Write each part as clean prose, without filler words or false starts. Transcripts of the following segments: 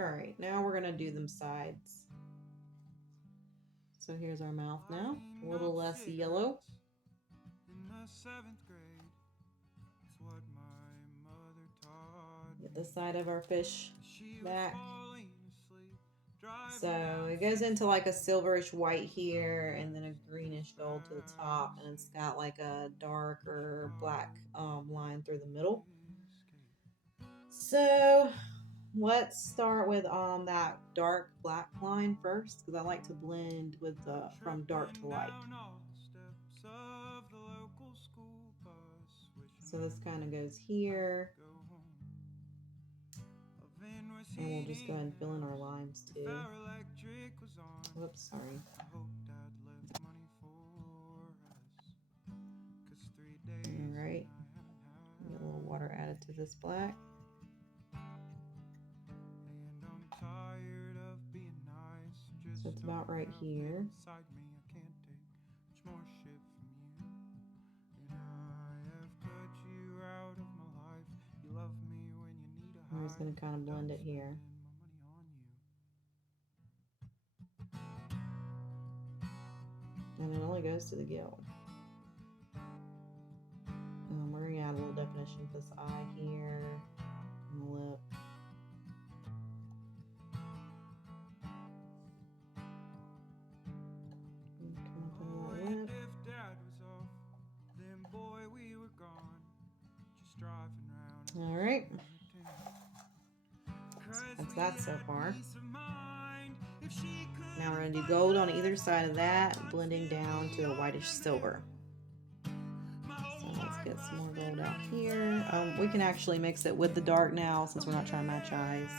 Alright, now we're gonna do them sides. So here's our mouth now, a little less yellow. Get the side of our fish back. So it goes into like a silverish white here and then a greenish gold to the top, and it's got like a darker black line through the middle. So let's start with that dark black line first, because I like to blend with from dark to light. So this kind of goes here. And we'll just go ahead and fill in our lines too. Whoops, sorry. Alright. Get a little water added to this black. So it's about right here. I'm just going to kind of blend it here. And it only goes to the gill. We're going to add a little definition to this eye here, and the lip. All right. That's that so far. Now we're going to do gold on either side of that, blending down to a whitish silver. So let's get some more gold out here. We can actually mix it with the dark now since we're not trying to match eyes.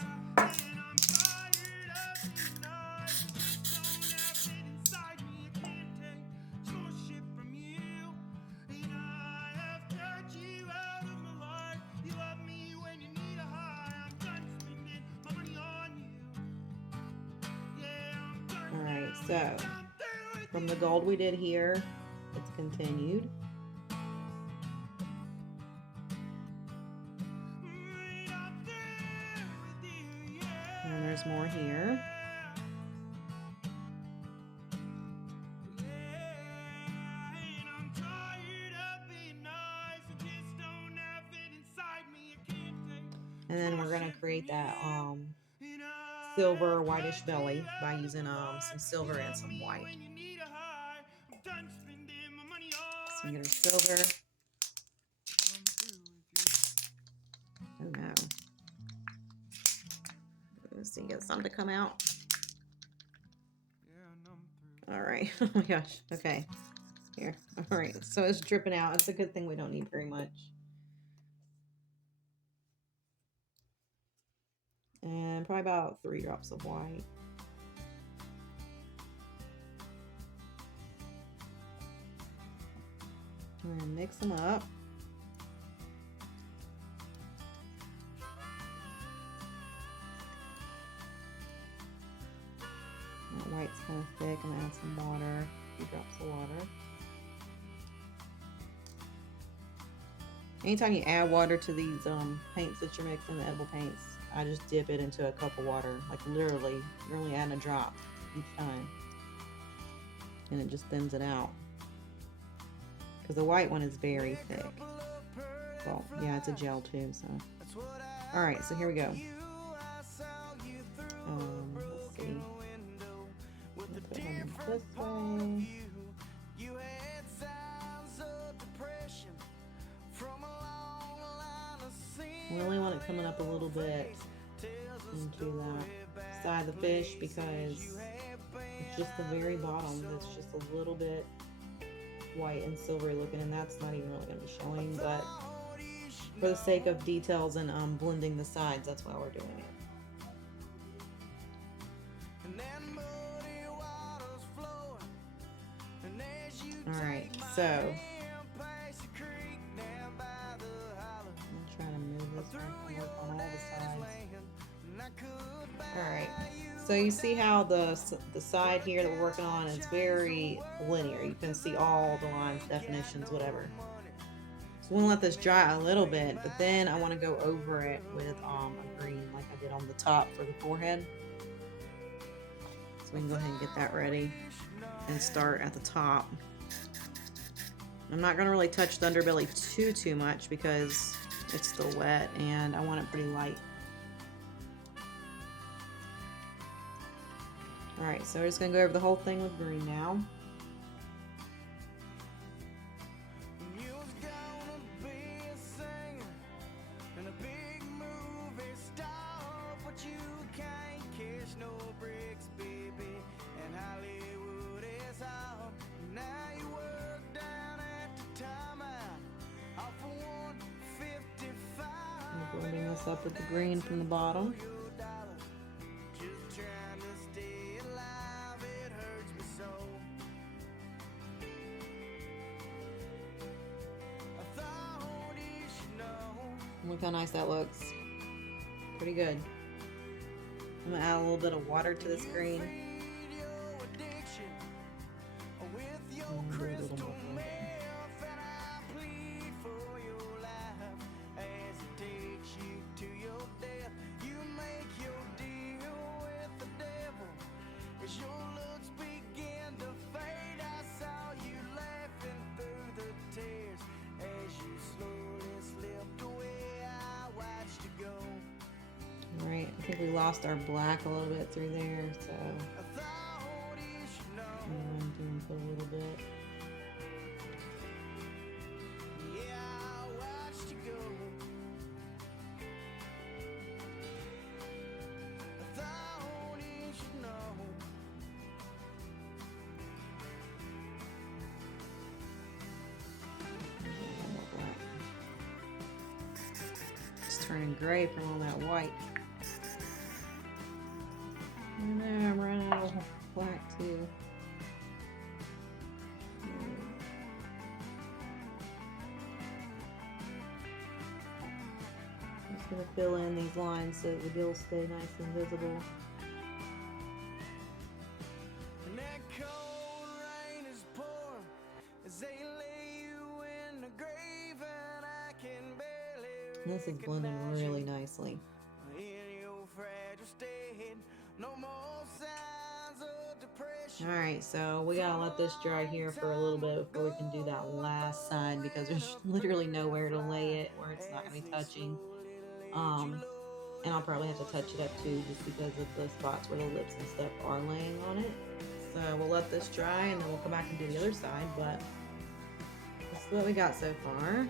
Alright, so from the gold we did here, it's continued. And there's more here. And then we're going to create that silver whitish belly by using some silver and some white. So we get our silver. Oh no. Let's see, get some to come out. Alright. Oh my gosh. Okay. Here. Alright. So it's dripping out. It's a good thing we don't need very much. And probably about 3 drops of white. We're going to mix them up. That white's kind of thick. I'm going to add some water. A few drops of water. Anytime you add water to these paints that you're mixing, the edible paints, I just dip it into a cup of water. Like literally, you're only adding a drop each time. And it just thins it out. Because the white one is very thick. Well, yeah, it's a gel too, so. Alright, so here we go. Let's see. Let's put them this way. We only want it coming up a little bit into that side of the fish because it's just the very bottom that's just a little bit white and silvery looking, and that's not even really going to be showing, but for the sake of details and blending the sides, that's why we're doing it. Alright, so on all the sides. Alright, so you see how the side here that we're working on is very linear. You can see all the lines, definitions, whatever. So I'm gonna let this dry a little bit, but then I want to go over it with a green like I did on the top for the forehead. So we can go ahead and get that ready and start at the top. I'm not gonna really touch the underbelly too much because it's still wet and I want it pretty light. Alright, so we're just gonna go over the whole thing with green now. Blending this up with the green from the bottom. Look how nice that looks. Pretty good. I'm gonna add a little bit of water to this green. Alright, I think we lost our black a little bit through there, so I'm going to put a little bit. It's turning gray from all that white. And then I'm running out of black too. I'm just going to fill in these lines so the gills stay nice and visible. This is blending really nicely. Alright, so we gotta let this dry here for a little bit before we can do that last side because there's literally nowhere to lay it where it's not gonna be touching. And I'll probably have to touch it up too just because of the spots where the lips and stuff are laying on it. So we'll let this dry and then we'll come back and do the other side, but this is what we got so far.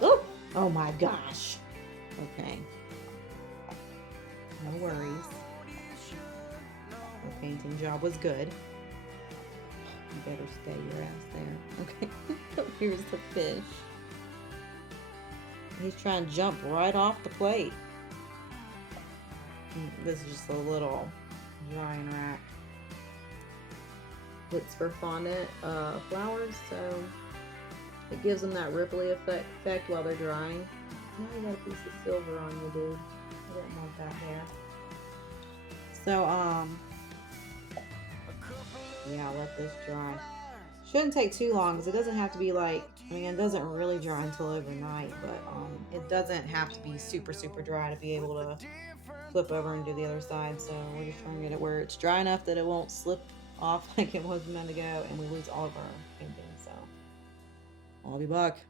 Oh! Oh my gosh! Okay. No worries. The painting job was good. You better stay your ass there. Okay. Here's the fish. He's trying to jump right off the plate. This is just a little drying rack. It's for fondant flowers, so it gives them that ripply effect while they're drying. Now you got a piece of silver on you, dude. I didn't want that there. So, yeah, I'll let this dry. Shouldn't take too long because it doesn't have to be like, I mean, it doesn't really dry until overnight, but it doesn't have to be super dry to be able to flip over and do the other side. So we're just trying to get it where it's dry enough that it won't slip off like it was meant to go and we lose all of our painting. So I'll be back.